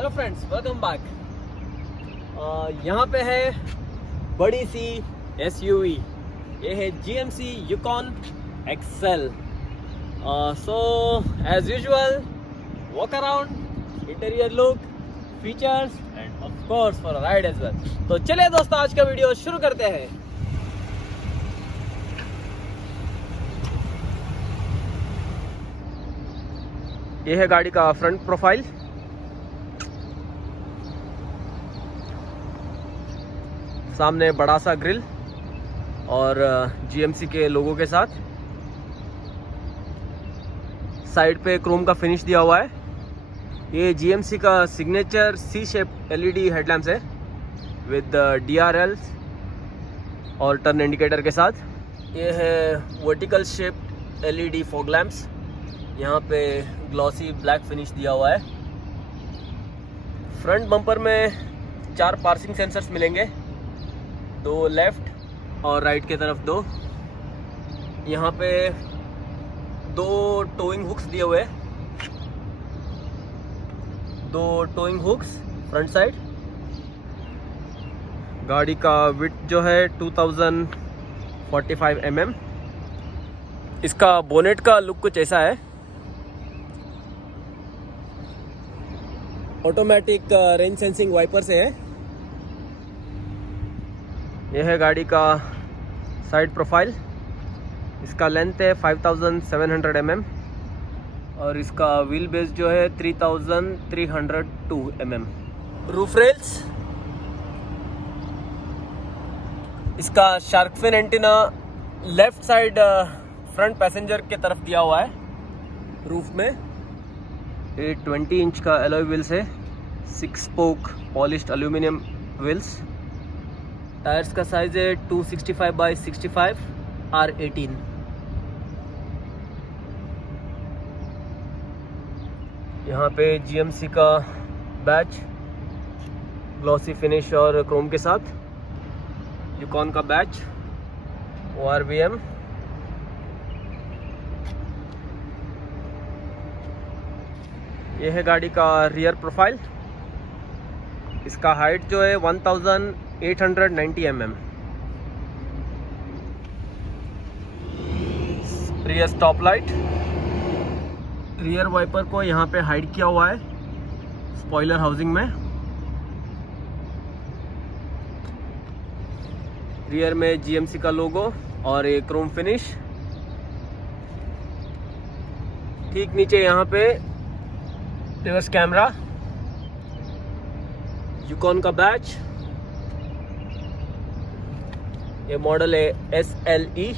Hello friends, welcome back. यहाँ पे है बड़ी सी SUV, ये है GMC Yukon XL। So as usual walk around, interior look, features and of course for a ride as well. तो चलिए दोस्तों, आज का वीडियो शुरू करते हैं। ये है गाड़ी का फ्रंट प्रोफाइल। सामने बड़ा सा ग्रिल और GMC के लोगों के साथ। साइड पे क्रोम का फिनिश दिया हुआ है। ये GMC का signature C shape LED headlamps है विद DRLs और टर्न इंडिकेटर के साथ। ये है vertical shape LED fog lamps. यहाँ पे ग्लॉसी ब्लैक फिनिश दिया हुआ है। फ्रंट बम्पर में 4 पार्किंग सेंसर्स मिलेंगे, 2 लेफ्ट और राइट के तरफ 2। यहाँ पे 2 टोइंग हुक्स दिए हुए हैं, 2 टोइंग हुक्स फ्रंट साइड। गाड़ी का विड्थ जो है 2045 mm। इसका बोनेट का लुक कुछ ऐसा है। ऑटोमेटिक रेन सेंसिंग वाइपर से है। यह है गाड़ी का साइड प्रोफाइल। इसका लेंथ है 5700 mm और इसका व्हील बेस जो है 3302 mm। रूफ रेल्स, इसका shark fin antenna left side front passenger के तरफ दिया हुआ है रूफ में। ये 20 इंच का एलॉय व्हील्स है, 6 spoke polished aluminium wheels. Tyres का साइज है 265/65 R18। यहाँ पे GMC का बैच ग्लॉसी फिनिश और क्रोम के साथ। यूकॉन का बैच ORVM। ये है गाड़ी का रियर प्रोफाइल। इसका हाइट जो है 1890 mm। Rear stop light, rear wiper को यहाँ पे हाइड किया हुआ है स्पॉइलर हाउसिंग में। रियर में GMC का लोगो और एक क्रोम फिनिश। ठीक नीचे यहाँ पे रिवर्स कैमरा, यूकॉन का बैच। ये मॉडल है SLE।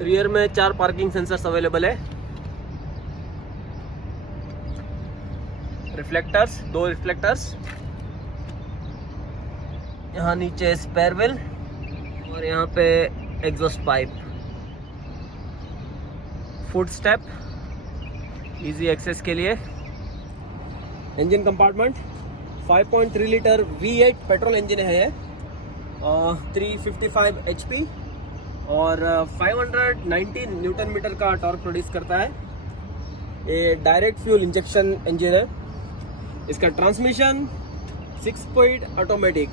रियर में 4 पार्किंग सेंसर्स अवेलेबल है। Reflectors, 2 reflectors. यहाँ नीचे स्पेयर व्हील और यहाँ पे exhaust pipe. Foot step, easy access के लिए। Engine compartment 5.3 litre V8 petrol engine है ये, 355 HP और 590 न्यूटन मीटर का टॉर्क प्रोड्यूस करता है। ये डायरेक्ट फ्यूल इंजेक्शन इंजन है। इसका ट्रांसमिशन 6 स्पीड ऑटोमेटिक।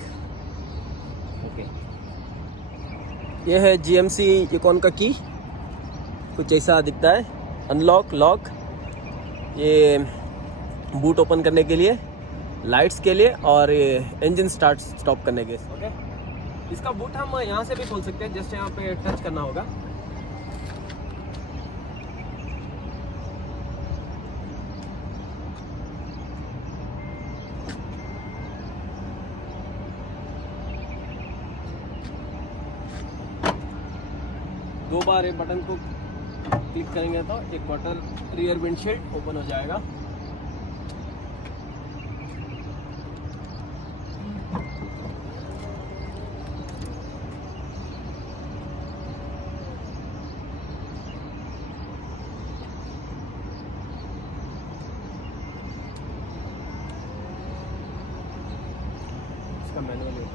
ओके, ये है GMC यूकॉन का की, कुछ ऐसा दिखता है। अनलॉक, लॉक, ये बूट ओपन करने के लिए, लाइट्स के लिए और ये इंजन स्टार्ट स्टॉप करने के। ओके, इसका बूट हम यहाँ से भी खोल सकते हैं, जस्ट यहाँ पे टच करना होगा। दो बार ये बटन को क्लिक करेंगे तो एक क्वार्टर रियर विंडशील्ड ओपन हो जाएगा। इसका मैनुअल है।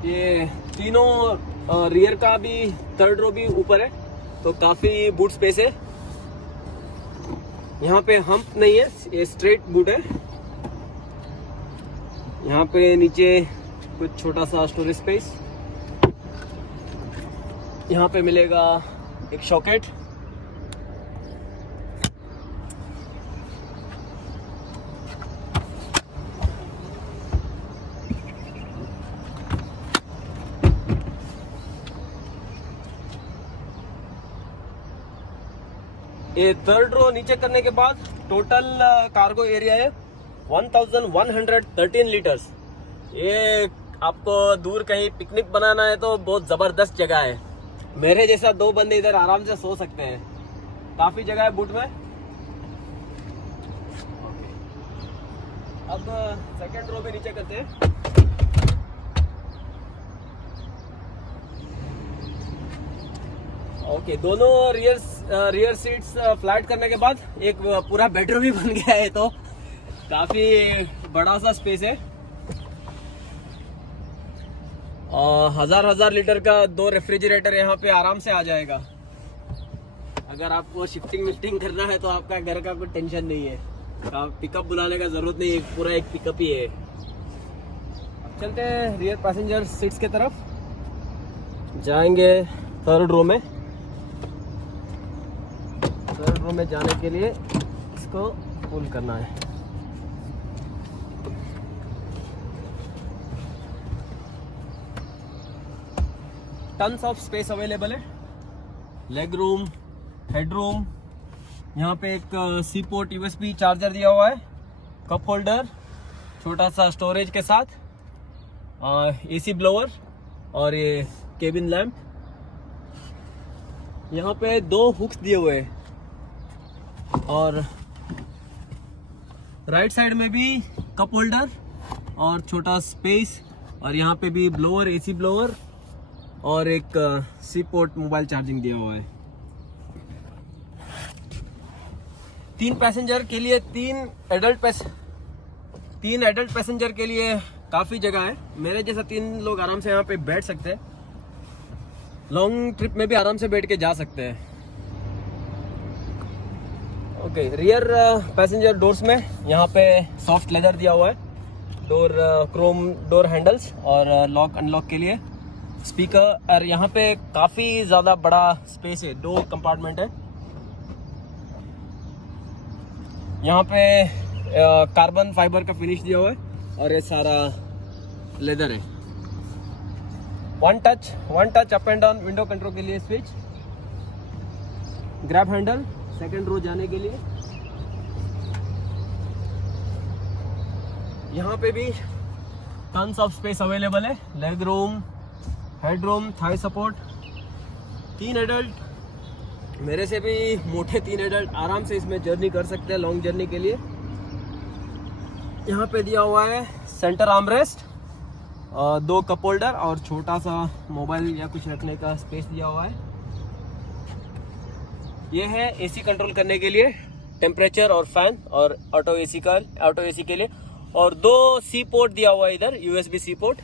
ये तीनों रियर का भी थर्ड रो भी ऊपर है। तो काफ़ी बूट स्पेस है। यहाँ पे हम्प नहीं है, ये स्ट्रेट बूट है। यहाँ पे नीचे कुछ छोटा सा स्टोरेज स्पेस। यहाँ पे मिलेगा एक सॉकेट। ये थर्ड रो नीचे करने के बाद टोटल कार्गो एरिया है 1113 लीटर्स। ये आपको दूर कहीं पिकनिक बनाना है तो बहुत ज़बरदस्त जगह है। मेरे जैसा 2 बंदे इधर आराम से सो सकते हैं। काफ़ी जगह है बूट में। अब सेकंड रो भी नीचे करते हैं। ओके, दोनों रियर सीट्स फ्लैट करने के बाद एक पूरा बेडरूम भी बन गया है, तो काफी बड़ा सा स्पेस है। और हजार लीटर का 2 रेफ्रिजरेटर यहाँ पे आराम से आ जाएगा। अगर आपको शिफ्टिंग करना है तो आपका घर का कोई टेंशन नहीं है। आप पिकअप बुलाने का जरूरत नहीं है, पूरा एक पिकअप ही है। अब चलते हैं रियर पैसेंजर सीट्स की तरफ, जाएंगे थर्ड रो में। थर्ड रो में जाने के लिए इसको पुल करना है। टन्स ऑफ स्पेस अवेलेबल है। लेग रूम, हेड रूम, यहाँ पे एक सी पोर्ट USB चार्जर दिया हुआ है, कप होल्डर, छोटा सा स्टोरेज के साथ, AC ब्लोअर और ये केबिन लैंप। यहाँ पे 2 हुक्स दिए हुए हैं और राइट साइड में भी कप होल्डर और छोटा स्पेस, और यहाँ पे भी ब्लोअर, AC ब्लोअर और एक सी पोर्ट मोबाइल चार्जिंग दिया हुआ है। 3 पैसेंजर के लिए, 3 एडल्ट पैसेंजर के लिए काफ़ी जगह है। मेरे जैसा 3 लोग आराम से यहाँ पे बैठ सकते हैं। लॉन्ग ट्रिप में भी आराम से बैठ के जा सकते हैं। ओके, रियर पैसेंजर डोर्स में यहाँ पे सॉफ्ट लेदर दिया हुआ है। डोर क्रोम डोर हैंडल्स और लॉक अनलॉक के लिए स्पीकर। और यहाँ पे काफ़ी ज़्यादा बड़ा स्पेस है, 2 कंपार्टमेंट है। यहाँ पे कार्बन फाइबर का फिनिश दिया हुआ है और ये सारा लेदर है। One touch up and down window control के लिए switch, grab handle second row जाने के लिए। यहाँ पे भी टन्स ऑफ स्पेस अवेलेबल है। Leg room, head room, thigh support. 3 adult, मेरे से भी मोटे 3 एडल्ट आराम से इसमें जर्नी कर सकते हैं, लॉन्ग जर्नी के लिए। यहाँ पे दिया हुआ है सेंटर आर्मरेस्ट, 2 कप होल्डर और छोटा सा मोबाइल या कुछ रखने का स्पेस दिया हुआ है। ये है AC कंट्रोल करने के लिए, टेम्परेचर और फैन, और ऑटो AC के लिए। और 2 सी पोर्ट दिया हुआ है इधर, USB सी पोर्ट,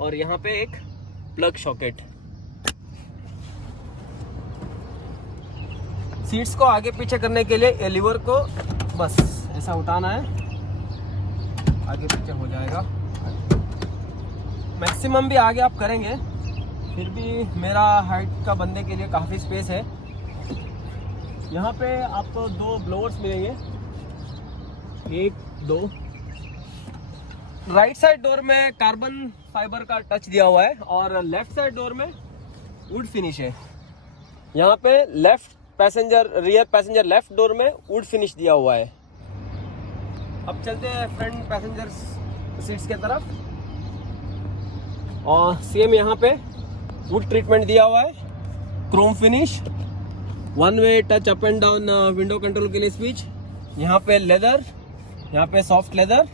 और यहाँ पे एक प्लग सॉकेट। सीट्स को आगे पीछे करने के लिए ये लीवर को बस ऐसा उठाना है, आगे पीछे हो जाएगा। मैक्सिमम भी आगे आप करेंगे, फिर भी मेरा हाइट का बंदे के लिए काफ़ी स्पेस है। यहाँ पे आपको 2 ब्लोअर्स मिलेंगे, 1 2। राइट साइड डोर में कार्बन फाइबर का टच दिया हुआ है और लेफ्ट साइड डोर में वुड फिनिश है। यहाँ पे रियर पैसेंजर लेफ्ट डोर में वुड फिनिश दिया हुआ है। अब चलते हैं फ्रंट पैसेंजर सीट्स की तरफ, और सेम यहाँ पे वुड ट्रीटमेंट दिया हुआ है, Chrome finish, 1 way touch up and down window control के लिए स्विच। यहाँ पे लेदर, यहाँ पे सॉफ्ट लेदर,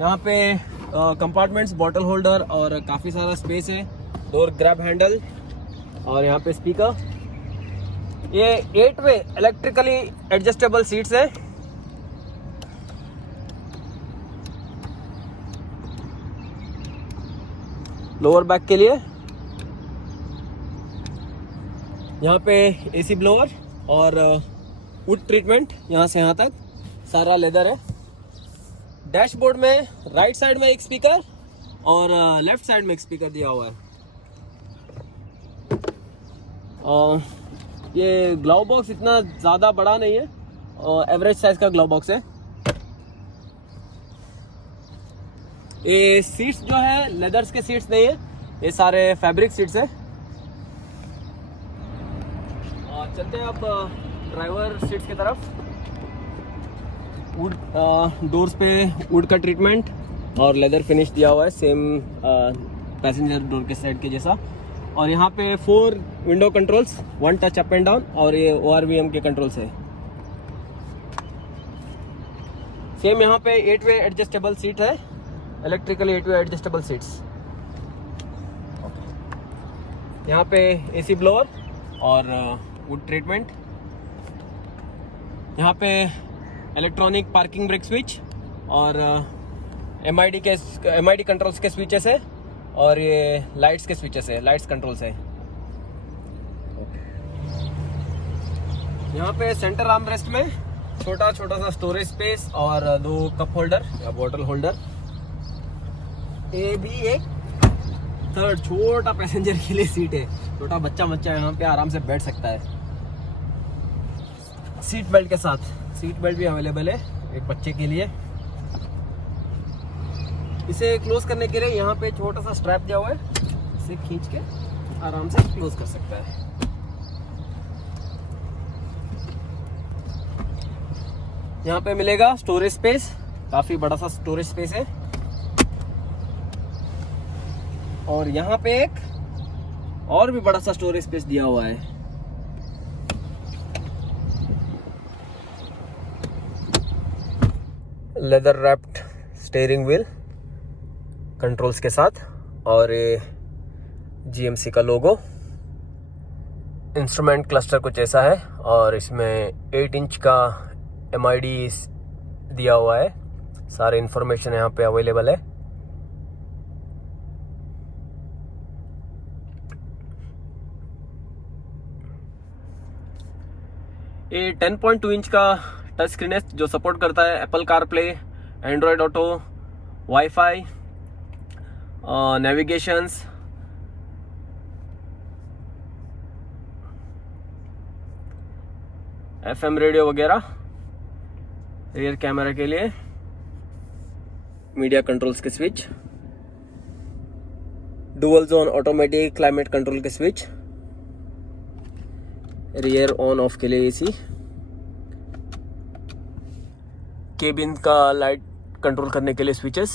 यहाँ पे कंपार्टमेंट्स, बॉटल होल्डर और काफ़ी सारा स्पेस है। डोर ग्रैब हैंडल और यहाँ पे स्पीकर। ये 8 वे इलेक्ट्रिकली एडजस्टेबल सीट्स है। लोअर बैक के लिए। यहाँ पे एसी ब्लोअर और वुड ट्रीटमेंट यहाँ से यहाँ तक सारा लेदर है। डैशबोर्ड में राइट साइड में एक स्पीकर और लेफ्ट साइड में एक स्पीकर दिया हुआ है। ये ग्लव बॉक्स इतना ज़्यादा बड़ा नहीं है, एवरेज साइज का ग्लव बॉक्स है। ये सीट्स जो है लेदर्स के सीट्स नहीं है, ये सारे फैब्रिक सीट्स है। चलते हैं अब ड्राइवर सीट्स की तरफ। वुड डोर्स पे वुड का ट्रीटमेंट और लेदर फिनिश दिया हुआ है, सेम पैसेंजर डोर के साइड के जैसा। और यहाँ पे 4 window controls, 1 touch up and down और ये ORVM के कंट्रोल्स है। सेम यहाँ पे 8 वे एडजस्टेबल सीट है, इलेक्ट्रिकली 8 वे एडजस्टेबल सीट्स। यहाँ पे एसी ब्लोअर और वुड ट्रीटमेंट। यहाँ पे इलेक्ट्रॉनिक पार्किंग ब्रेक स्विच और MID कंट्रोल्स के स्विचेस है और ये लाइट्स के स्विचेस है, लाइट्स कंट्रोल्स है। यहाँ पे सेंटर आर्मरेस्ट में छोटा सा स्टोरेज स्पेस और 2 कप होल्डर या बॉटल होल्डर। ये भी एक थर्ड छोटा पैसेंजर के लिए सीट है, छोटा बच्चा यहाँ पे आराम से बैठ सकता है सीट बेल्ट के साथ। सीट बेल्ट भी अवेलेबल है एक बच्चे के लिए। इसे क्लोज करने के लिए यहाँ पे छोटा सा स्ट्रैप दिया हुआ है, इसे खींच के आराम से क्लोज कर सकता है। यहाँ पे मिलेगा स्टोरेज स्पेस, काफी बड़ा सा स्टोरेज स्पेस है। और यहाँ पे एक और भी बड़ा सा स्टोरेज स्पेस दिया हुआ है। Leather wrapped steering wheel controls के साथ और ये GMC का लोगो। इंस्ट्रूमेंट क्लस्टर कुछ ऐसा है और इसमें 8 इंच का MID दिया हुआ है। सारे इंफॉर्मेशन यहाँ पे अवेलेबल है। ये 10.2 इंच का टच स्क्रीन है जो सपोर्ट करता है Apple CarPlay, Android auto, wifi, navigations, FM radio वगैरह। रियर कैमरा के लिए मीडिया कंट्रोल्स के switch, dual zone automatic climate control के स्विच, रियर ऑन ऑफ के लिए एसी, केबिन का लाइट कंट्रोल करने के लिए switches,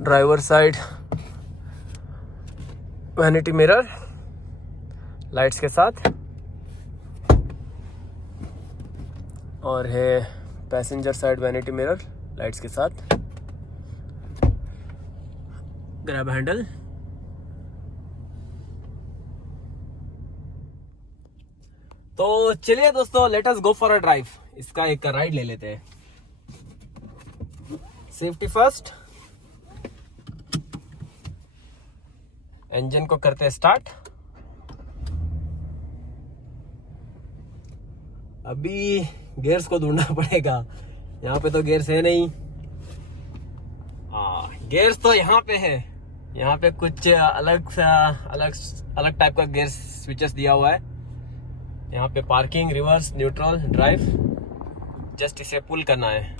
driver side vanity mirror lights के साथ और है passenger side vanity mirror lights के साथ, ग्रैब हैंडल। तो चलिए दोस्तों, let us go for a drive. इसका एक राइड ले लेते हैं। सेफ्टी फर्स्ट, इंजन को करते हैं स्टार्ट। अभी गियर्स को ढूंढना पड़ेगा, यहाँ पे तो गियर्स है नहीं। गियर्स तो यहाँ पे है, यहाँ पे कुछ अलग टाइप का गियर स्विचेस दिया हुआ है। यहाँ पे parking, reverse, neutral, drive, just इसे पुल करना है।